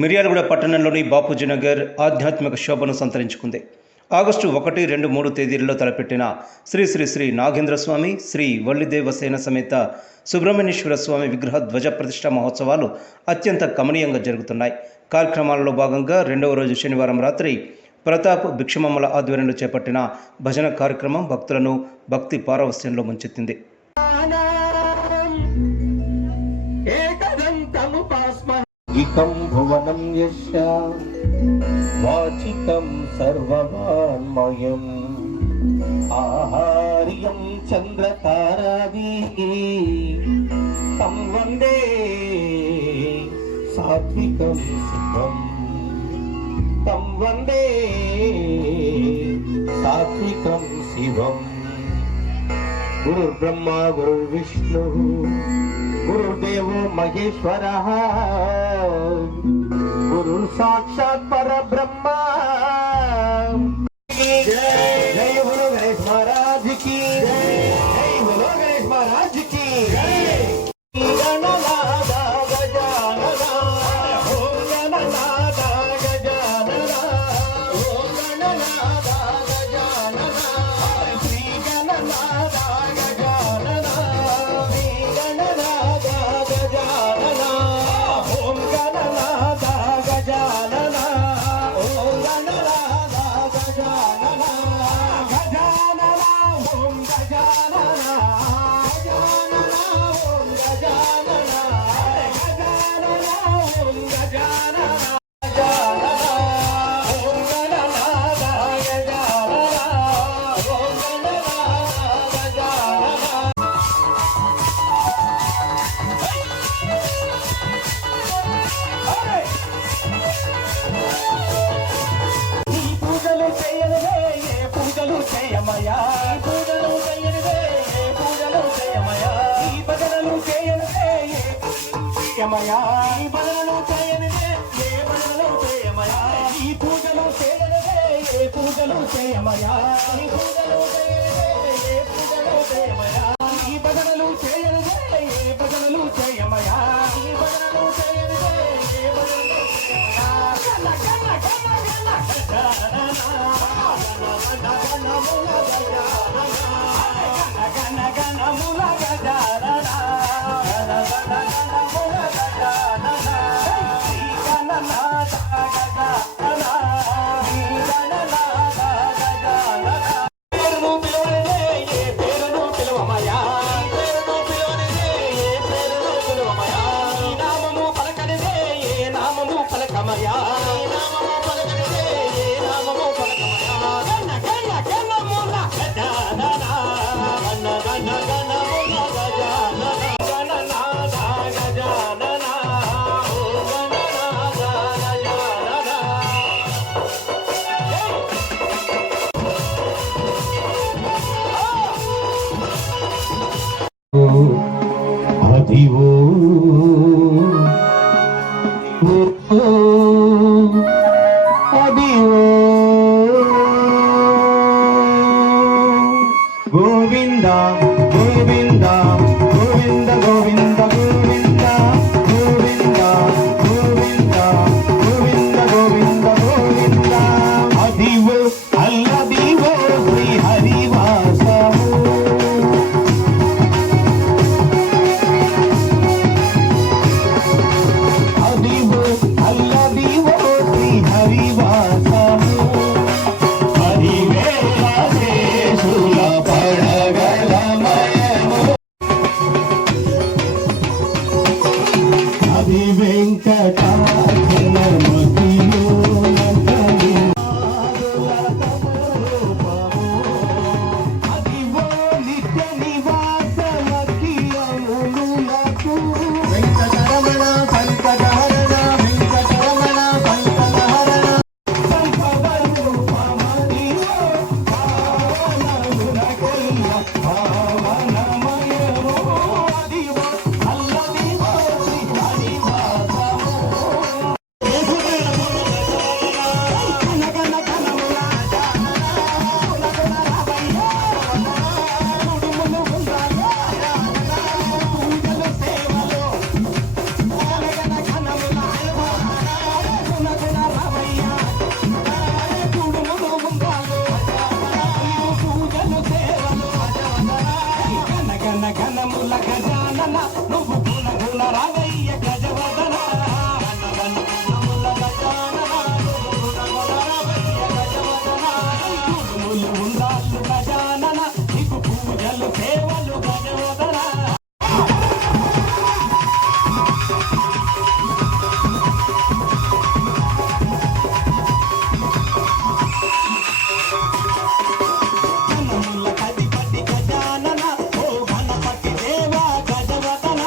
మిర్యాలగూడ పట్టణంలోని బాపూజీ నగర్ ఆధ్యాత్మిక శోభను సంతరించుకుంది. ఆగస్టు 1, 2, 3 తేదీలలో తలపెట్టిన శ్రీ శ్రీ శ్రీ నాగేంద్ర స్వామి, శ్రీ వల్లిదేవసేన సమేత సుబ్రహ్మణ్యేశ్వర స్వామి విగ్రహ ధ్వజ ప్రతిష్ఠా మహోత్సవాలు అత్యంత కమనీయంగా జరుగుతున్నాయి. కార్యక్రమాలలో భాగంగా 2వ రోజు శనివారం రాత్రి ప్రతాప్ భిక్షమమ్మల ఆధ్వర్యంలో చేపట్టిన భజన కార్యక్రమం భక్తులను భక్తి పారవస్యంలో ముంచెత్తింది. ఇకం భువనం యస్య వాచికం సర్వవాన్మయం ఆహార్యం చంద్రతారాదీః తం వందే సాత్వికం శుభం తం వందే సాత్వికం శివం. గురుర్బ్రహ్మ గురుర్విష్ణు గురుదేవో మహేశ్వరః గురుర్ సాక్షాత్ పరబ్రహ్మ. జై బోలో గణేష్ మహారాజ్ కి జై, జై బోలో గణేష్ మహారాజ్ కి జై. ఈ భజనలు చేయనిదే ఏ భజనలు చేయమయా, ఈ పూజలు చేయనిదే ఏ పూజలు చేయమయా, ఈ పూజలు చేయనిదే ఏ పూజలు చేయమయా, ఈ భజనలు చేయనిదే ఏ భజనలు చేయమయా, ఈ భజనలు చేయనిదే ఏ భజనలు చేయమయా. గణ గణ గణ గణ గణ గణ గణ మూల గజానన అదివో అదివో గోవింద గోవింద గోవింద గోవింద గోవింద గోవింద గోవింద గోవింద గోవింద గోవింద అదివో అల్లదివో శ్రీ హరివాసము పూల గజానన నువ్వు గుణ గుణ రావయ్య గజవదన నముల గజానన నువ్వు గుణ గుణ రావయ్య గజవదన గుడుములు ఉండాలు గజానన నీకు పూజలు సేవలు గజవదన గణపతి గజానన ఓ గణపతి దేవా గజవదన